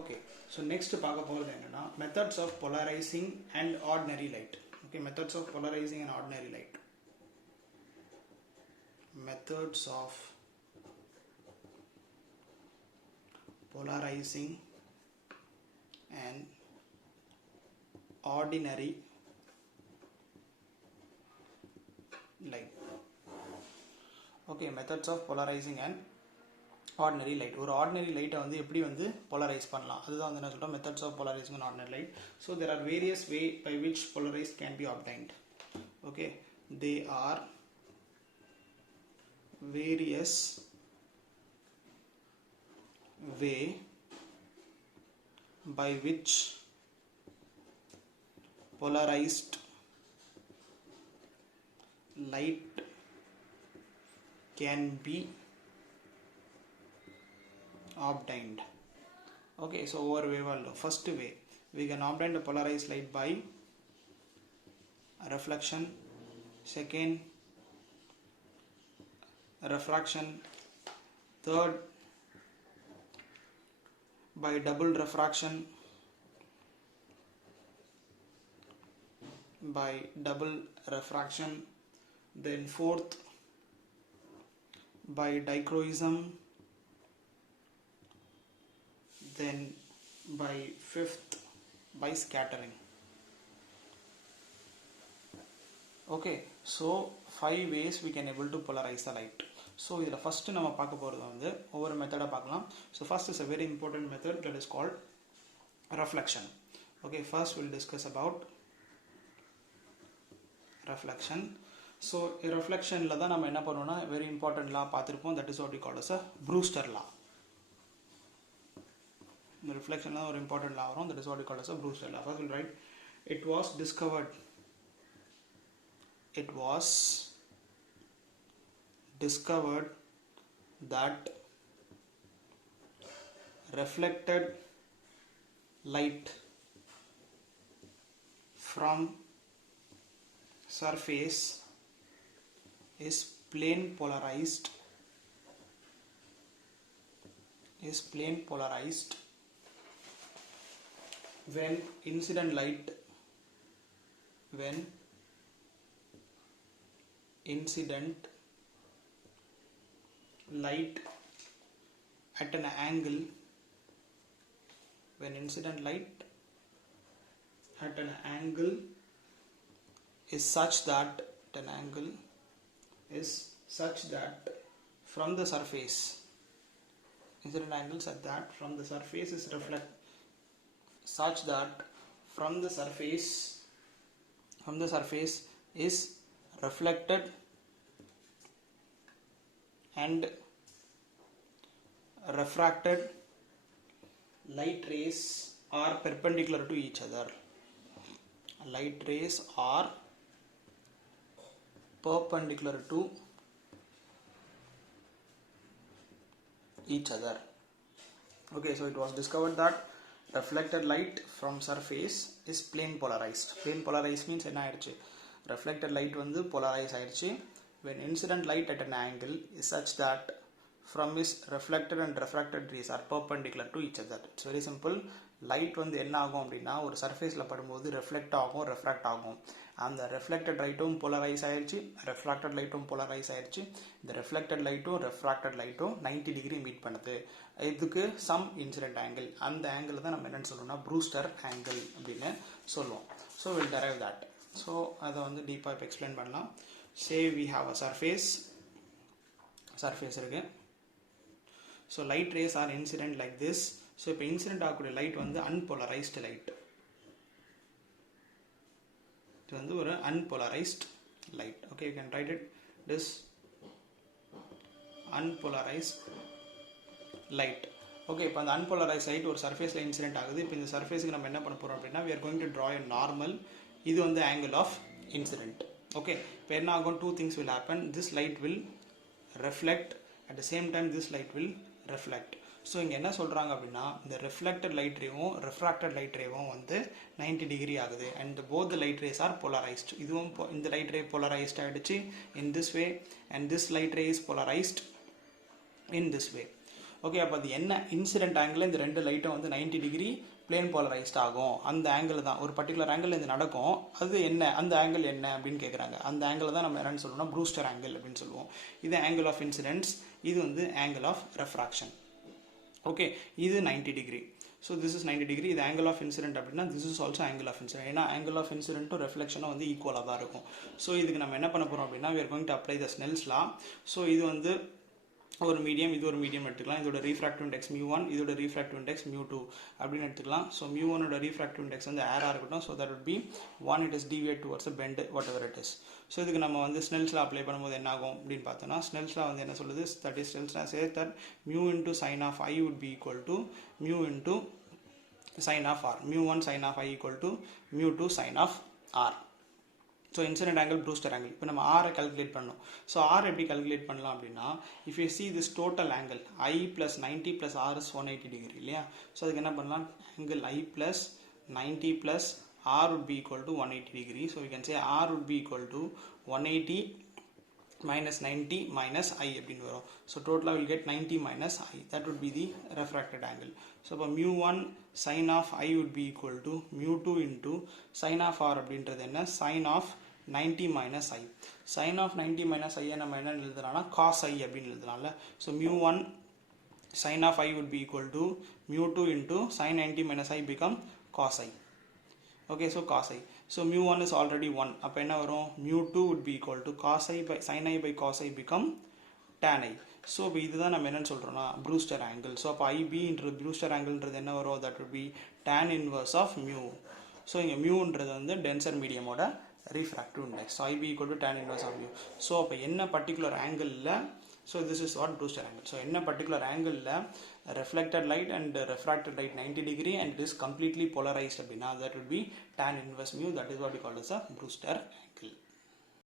Okay, so next பார்க்க போறது என்னன்னா methods of polarizing and ordinary light. Okay, methods of polarizing and ordinary light. Methods of polarizing and ordinary light. Okay, methods of polarizing and ordinary light. ஒரு ordinary light வந்து எப்படி வந்து polarize பண்ணலாம் அதுதான் வந்து என்ன சொல்றோம் methods of polarizing and ordinary light. So there are various way by which polarized can be obtained. Okay, they are various way by which polarized light can be obtained. Okay, so over way first way we can obtain the polarized light by reflection, second refraction, third by double refraction, then fourth by dichroism, then by fifth by scattering. Okay, so 5 ways we can able to polarize the light. So idhula first nama paaka poradhu vandu over method paakalam. So first is a very important method that is called reflection. Okay, first we'll discuss about reflection. So reflection la da nama enna pannuvom very important law paathirupom, that is what we call as a Brewster law. The reflection law or important law varum, that is what we call as a Brewster law. First we'll write it was discovered that reflected light from surface is plane polarized when incident light at an angle is such that from the surface incident angle such that from the surface is reflected and refracted light rays are perpendicular to each other. Light rays are perpendicular to each other. Okay, so it was discovered that reflected light from surface is plane polarized. Plane polarized means enna airuchu, reflected light vandu polarize airuchu when incident light at an angle is such that from is reflected and refracted rays are perpendicular to each other. It's very simple. Light வந்து என்ன ஆகும் அப்படின்னா ஒரு சர்ஃபேஸில் படும்போது ரெஃப்ளெக்ட் ஆகும், ரெஃப்ராக்ட் ஆகும். அந்த ரெஃப்ளெக்டட் லைட்டும் போலரைஸ் ஆயிடுச்சு, ரெஃப்ராக்டட் லைட்டும் போலரைஸ் ஆயிடுச்சு. இந்த ரெஃப்ளெக்டட் லைட்டும் ரெஃப்ராக்டட் லைட்டும் 90 டிகிரி மீட் பண்ணுது. இதுக்கு சம் இன்சிடென்ட் ஆங்கிள், அந்த ஆங்கிள் தான் நம்ம என்னென்னு சொல்லணும்னா ப்ரூஸ்டர் ஆங்கிள் அப்படின்னு சொல்லுவோம். So will derive that. So அதை வந்து டீப்பாக இப்போ எக்ஸ்பிளைன் பண்ணலாம். Say we have a surface இருக்கு. So light rays are incident like this. So இப்போ இன்சிடென்ட் ஆகக்கூடிய லைட் வந்து அன்போலரைஸ்டு லைட். இது வந்து ஒரு unpolarized light. Okay, you can write it this unpolarized light. Okay, இப்போ அந்த அன்போலரைஸ்ட் லைட் ஒரு சர்ஃபேஸில் இன்சிடென்ட் ஆகுது. இப்போ இந்த சர்ஃபேஸுக்கு நம்ம என்ன பண்ண போகிறோம் அப்படின்னா we are going to draw a normal. இது வந்து angle of incident. ஓகே, இப்போ என்ன ஆகும், two things will happen. This light will reflect, at the same time this light will reflect. So இங்கே என்ன சொல்கிறாங்க அப்படின்னா இந்த reflected light ரேவும் refracted light ரேவும் வந்து 90 டிகிரி ஆகுது. And both the light rays are polarized. இதுவும் இந்த light ray polarized ஆகிடுச்சு in this way and this light ray is polarized in this way. Okay, அப்போ அது என்ன இன்சிடென்ட் ஆங்கிள் இந்த ரெண்டு லைட்டும் வந்து 90 டிகிரி பிளேன் போலரைஸ்ட் ஆகும். அந்த ஆங்கிள் தான் ஒரு பர்டிகுலர் ஆங்கிள் இது நடக்கும். அது என்ன, அந்த ஆங்கிள் என்ன அப்படின்னு கேட்குறாங்க. அந்த ஆங்கிள் தான் நம்ம என்னன்னு சொல்லுவோம்னா ப்ரூஸ்டர் ஆங்கிள் அப்படின்னு சொல்லுவோம். இது ஆங்கிள் ஆஃப் இன்சிடென்ஸ், இது வந்து ஆங்கிள் ஆஃப் ரெஃப்ராக்ஷன். ஓகே, இது 90 degree. So this is 90 degree. இது ஆங்கிள் ஆஃப் இன்சிடென்ட் அப்படின்னா this is also angle of incident. ஏன்னா ஆங்கிள் ஆஃப் இன்சிடென்ட்டும் ரெஃப்ளெக்ஷனும் வந்து ஈக்குவலாக தான் இருக்கும். ஸோ இதுக்கு நம்ம என்ன பண்ண போகிறோம் அப்படின்னா we are going to apply the Snell's law. So இது வந்து ஒரு மீடியம், இது ஒரு மீடியம் எடுத்துக்கலாம். இதோட ரீஃப்ராக்டிவ் இண்டெக்ஸ் μ1, இதோட ரீஃப்ராக்டிவ் இண்டெக்ஸ் μ2 அப்படின்னு எடுத்துக்கலாம். ஸோ μ1ஓட ரீஃப்ராக்டிவ் இண்டெக்ஸ் வந்து ஏராக இருக்கட்டும். So that would be 1, it is deviate towards a bend, whatever it is. So இதுக்கு நம்ம வந்து ஸ்னெல்ஸ் லா அப்ளை பண்ணும்போது என்ன ஆகும் அப்படின்னு பார்த்தோம்னா, ஸ்னெல்ஸ் லா வந்து என்ன சொல்லுது, that is Snell's law says that mu into sin of I would be equal to mu into sin of r. mu1 sin of I equal to mu2 sin of r. So incident angle Brewster angle. இப்போ நம்ம ஆரை கால்குலேட் பண்ணணும். So R எப்படி calculate பண்ணலாம் அப்படின்னா, if you see this total angle I plus 90 plus R is 180 degree இல்லையா. So அதுக்கு என்ன பண்ணலாம், angle I plus 90 plus R would be equal to 180 degree. So we can say r would be equal to 180 minus 90 minus I அப்படின்னு வரும். So total will get 90 minus I. That would be the refracted angle. So இப்போ mu1 sin of I would be equal to mu2 into sin of r அப்படின்றது என்ன, sin of 90 minus I. sin of 90 minus I நம்ம என்ன எழுதலாம்னா cos I அப்படின்னு எழுதலாம்ல. So mu1 sin of I would be equal to mu2 into sin 90 minus I become cos I. Okay, so cos I. So mu1 is already 1. அப்போ என்ன வரும், mu2 would be equal to cos I by sin I by cos I become tan I. So இப்போ இதுதான் நம்ம என்னன்னு சொல்கிறோம்னா Brewster angle. So அப்போ ஐபின்றது ப்ரூஸ்டர் ஆங்கிள்ன்றது என்ன வரும், that would be tan inverse of mu. So இங்கே மியூன்றது வந்து டென்சர் மீடியமோட refractive index. So IB equal to tan inverse of mu. So அப்போ என்ன பர்டிகுலர் ஆங்கிளில், so this is what Brewster angle. So என்ன பர்டிகுலர் ஆங்கிளில் reflected light and refracted light 90 degree and it is completely polarized அப்படின்னா that would be tan inverse mu. That is what we call as a Brewster angle.